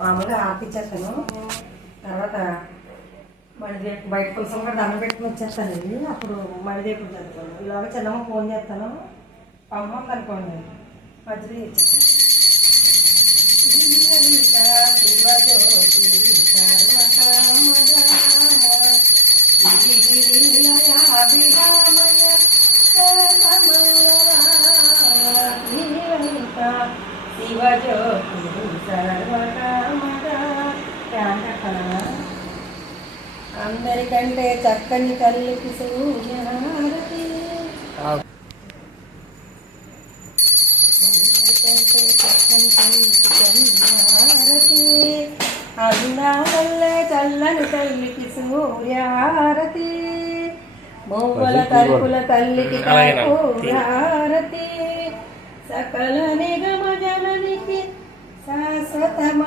మామూలుగా ఆపిచ్చేస్తాను. తర్వాత మడిదేపు బయట కోసం కూడా దండం పెట్టుకుని వచ్చేస్తానండి. అప్పుడు మడిదేపుడు చేస్తాను. ఇలాగ చిన్నమ్మ ఫోన్ చేస్తాను. అమ్మ అనుకోండి మధ్యలో ఇచ్చేస్తాను. అందరికంటే చక్కని తల్లికి సూర్యహారతి, అందరికంటే చక్కని తల్లికి చంద్రహారతి, అందాలల్లే చల్లని తల్లికి సూర్యహారతి, మూవల తలుపుల తల్లికి కర్పూరహారతి, సకల నిగమ జననికి శాశ్వతమ